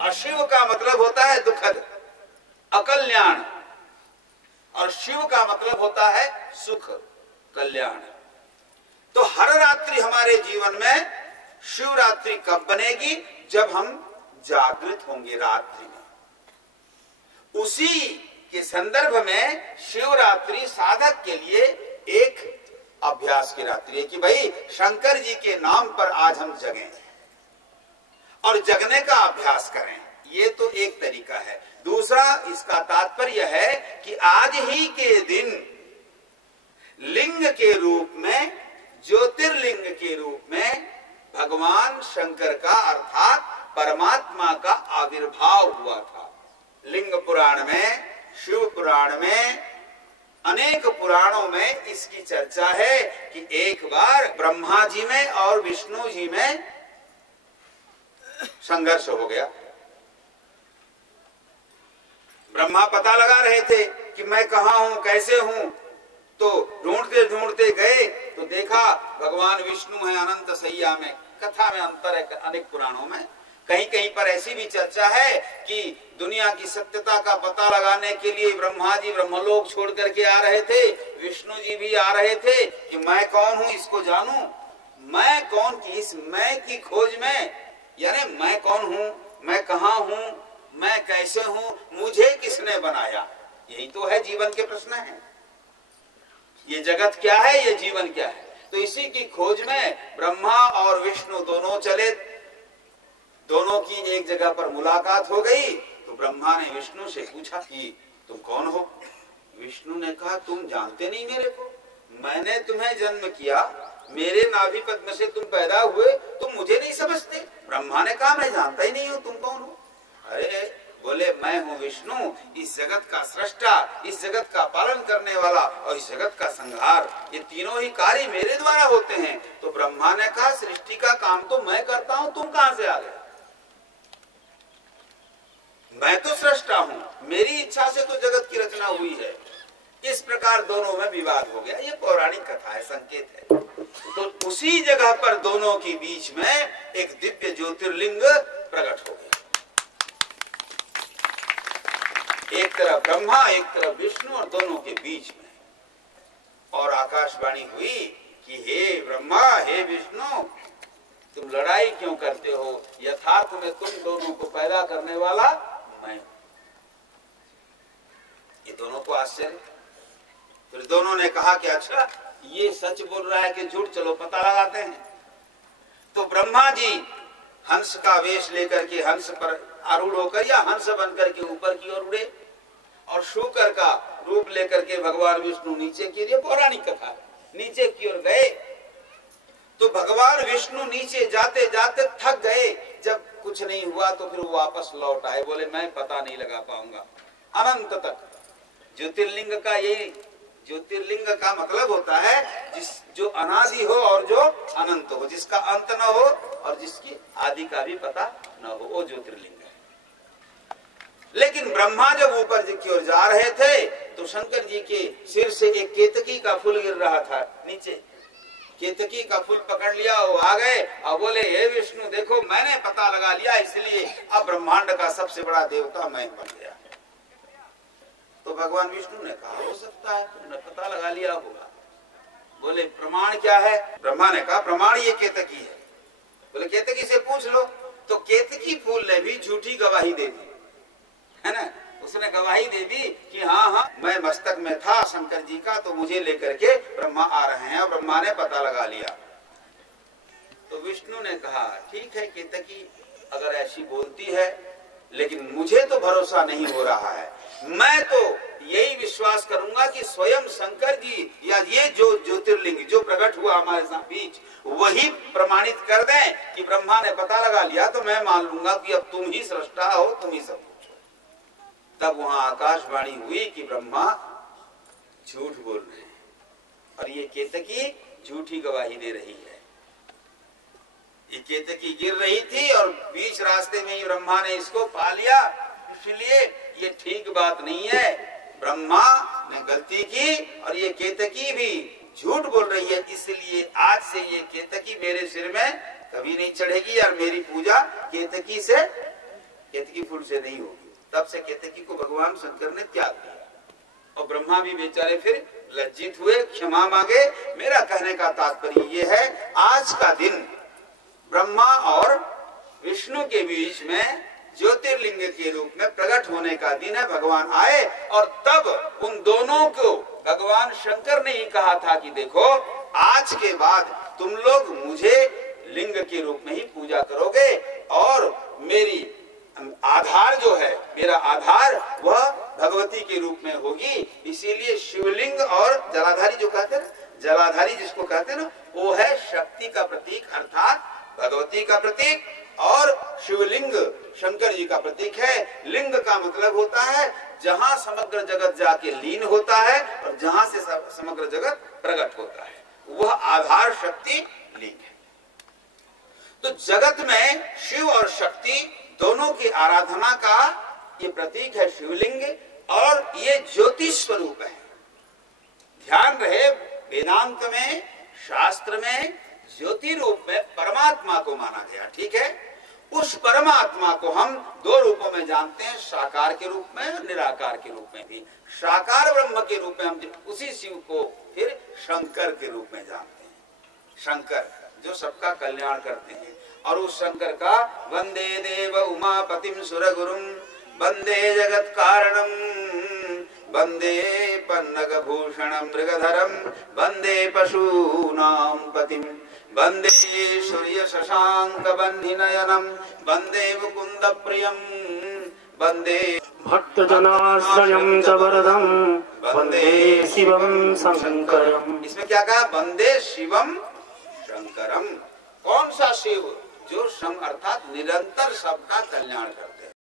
अशिव का मतलब होता है दुखद, अकल्याण, और शिव का मतलब होता है सुख, कल्याण। तो हर रात्रि हमारे जीवन में शिवरात्रि कब बनेगी? जब हम जागृत होंगे रात्रि में। उसी के संदर्भ में शिवरात्रि साधक के लिए एक अभ्यास की रात्रि है कि भाई शंकर जी के नाम पर आज हम जगें और जगने का अभ्यास करें। ये तो एक तरीका है। दूसरा, इसका तात्पर्य है कि आज ही के दिन लिंग के रूप में, ज्योतिर्लिंग के रूप में भगवान शंकर का अर्थात परमात्मा का आविर्भाव हुआ था। लिंग पुराण में, शिव पुराण में, अनेक पुराणों में इसकी चर्चा है कि एक बार ब्रह्मा जी में और विष्णु जी में संघर्ष हो गया। ब्रह्मा पता लगा रहे थे कि मैं कहाँ हूं, कैसे हूं, तो ढूंढते ढूंढते गए तो देखा भगवान विष्णु है अनंत सैया में। कथा में अंतर है अनेक पुराणों में। कहीं कहीं पर ऐसी भी चर्चा है कि दुनिया की सत्यता का पता लगाने के लिए ब्रह्मा जी ब्रह्मलोक छोड़ करके आ रहे थे, विष्णु जी भी आ रहे थे कि मैं कौन हूं इसको जानूं। मैं कौन की, इस मैं की खोज में, यानी मैं कौन हूं, मैं कहां हूं, मैं कैसे हूं, मुझे किसने बनाया, यही तो है जीवन के प्रश्न है। ये जगत क्या है, ये जीवन क्या है। तो इसी की खोज में ब्रह्मा और विष्णु दोनों चले। दोनों की एक जगह पर मुलाकात हो गई तो ब्रह्मा ने विष्णु से पूछा कि तुम कौन हो। विष्णु ने कहा तुम जानते नहीं मेरे को, मैंने तुम्हें जन्म किया, मेरे नाभि पद्म से तुम पैदा हुए, तुम मुझे नहीं समझते। ब्रह्मा ने कहा मैं जानता ही नहीं हूं तुम कौन हो। अरे बोले मैं हूं विष्णु, इस जगत का सृष्टा, इस जगत का पालन करने वाला और इस जगत का संहार, ये तीनों ही कार्य मेरे द्वारा होते हैं। तो ब्रह्मा ने कहा सृष्टि का काम तो मैं करता हूं, तुम कहां से आ गए? मैं तो सृष्टा हूं, मेरी इच्छा से तो जगत की रचना हुई है। इस प्रकार दोनों में विवाद हो गया। ये पौराणिक कथा है, संकेत है। तो उसी जगह पर दोनों के बीच में एक दिव्य ज्योतिर्लिंग प्रकट हो गया। एक तरफ ब्रह्मा, एक तरफ विष्णु, और दोनों के बीच में और आकाशवाणी हुई कि हे ब्रह्मा, हे विष्णु, तुम लड़ाई क्यों करते हो? यथार्थ में तुम दोनों को पैदा करने वाला मैं। ये दोनों को आश्चर्य। फिर दोनों ने कहा कि अच्छा ये सच बोल रहा है कि झूठ, चलो पता लगाते हैं। तो ब्रह्मा जी हंस का वेश लेकर के हंस पर आरूढ़ होकर या हंस बनकर के ऊपर की ओर उड़े, और शूकर का रूप लेकर के भगवान विष्णु नीचे की, ये पौराणिक कथा, नीचे की ओर गए। तो भगवान विष्णु नीचे जाते जाते थक गए। जब कुछ नहीं हुआ तो फिर वो वापस लौट आए, बोले मैं पता नहीं लगा पाऊंगा अनंत तक। ज्योतिर्लिंग का यही, ज्योतिर्लिंग का मतलब होता है जिस जो अनादि हो और जो अनंत हो, जिसका अंत न हो और जिसकी आदि का भी पता न हो, वो ज्योतिर्लिंग है। लेकिन ब्रह्मा जब ऊपर की ओर जा रहे थे तो शंकर जी के सिर से एक केतकी का फूल गिर रहा था नीचे। केतकी का फूल पकड़ लिया, वो आ गए और बोले हे विष्णु देखो मैंने पता लगा लिया, इसलिए अब ब्रह्मांड का सबसे बड़ा देवता मैं बन गया। तो भगवान विष्णु ने कहा हो सकता है तुमने पता लगा लिया होगा। बोले प्रमाण क्या है? ब्रह्मा ने कहा प्रमाण ये केतकी है। बोले केतकी से पूछ लो। तो केतकी फूल ने भी झूठी गवाही दे दी, है ना। उसने गवाही दे दी कि हाँ हाँ मैं मस्तक में था शंकर जी का, तो मुझे लेकर के ब्रह्मा आ रहे हैं, और ब्रह्मा ने पता लगा लिया। तो विष्णु ने कहा ठीक है केतकी अगर ऐसी बोलती है, लेकिन मुझे तो भरोसा नहीं हो रहा है। मैं तो यही विश्वास करूंगा कि स्वयं शंकर जी या ये जो ज्योतिर्लिंग जो प्रकट हुआ हमारे साथ बीच, वही प्रमाणित कर दें कि ब्रह्मा ने पता लगा लिया, तो मैं मान लूंगा कि अब तुम ही सृष्टा हो, तुम ही सब। तब वहां आकाशवाणी हुई कि ब्रह्मा झूठ बोल रहे हैं और ये केतकी झूठी गवाही दे रही है। ये केतकी गिर रही थी और बीच रास्ते में ही ब्रह्मा ने इसको पा लिया, इसलिए ये ठीक बात नहीं है। ब्रह्मा ने गलती की और ये केतकी भी झूठ बोल रही है, इसलिए आज से ये केतकी मेरे सिर में कभी नहीं चढ़ेगी और मेरी पूजा केतकी से केतकी फूल से नहीं होगी। तब से केतकी को भगवान शंकर ने त्याग दिया और ब्रह्मा भी बेचारे फिर लज्जित हुए, क्षमा मांगे। मेरा कहने का तात्पर्य ये है, आज का दिन ब्रह्मा और विष्णु के बीच में ज्योतिर्लिंग के रूप में प्रकट होने का दिन है। भगवान आए और तब उन दोनों को भगवान शंकर ने ही कहा था कि देखो, आज के बाद तुम लोग मुझे लिंग के रूप में ही पूजा करोगे और मेरी आधार जो है, मेरा आधार वह भगवती के रूप में होगी। इसीलिए शिवलिंग और जलाधारी जो कहते हैं, जलाधारी जिसको कहते हैं ना, वो है शक्ति का प्रतीक अर्थात भगवती का प्रतीक, और शिवलिंग शंकर जी का प्रतीक है। लिंग का मतलब होता है जहां समग्र जगत जाके लीन होता है और जहां से समग्र जगत प्रकट होता है, वह आधार शक्ति लिंग है। तो जगत में शिव और शक्ति दोनों की आराधना का ये प्रतीक है शिवलिंग, और ये ज्योति स्वरूप है। ध्यान रहे, वेदांत में, शास्त्र में ज्योति रूप में परमात्मा को माना गया, ठीक है। उस परमात्मा को हम दो रूपों में जानते हैं, साकार के रूप में, निराकार के रूप में भी। साकार ब्रह्म के रूप में हम उसी शिव को फिर शंकर के रूप में जानते हैं। शंकर जो सबका कल्याण करते हैं, और उस शंकर का वंदे देव उमापतिम सुरगुरुम वंदे जगत कारणम वंदे पन्नग भूषणम मृगधरम वंदे पशूनां पतिम वंदे सूर्य शशांक बंधि नयनम वंदे मुकुंद प्रियम वंदे भक्त जनाश्रयं च वरदं वंदे शिवं शंकरम। इसमें क्या कहा? वंदे शिवम शंकरम। कौन सा शिव? जो सम अर्थात निरंतर सबका कल्याण करते हैं।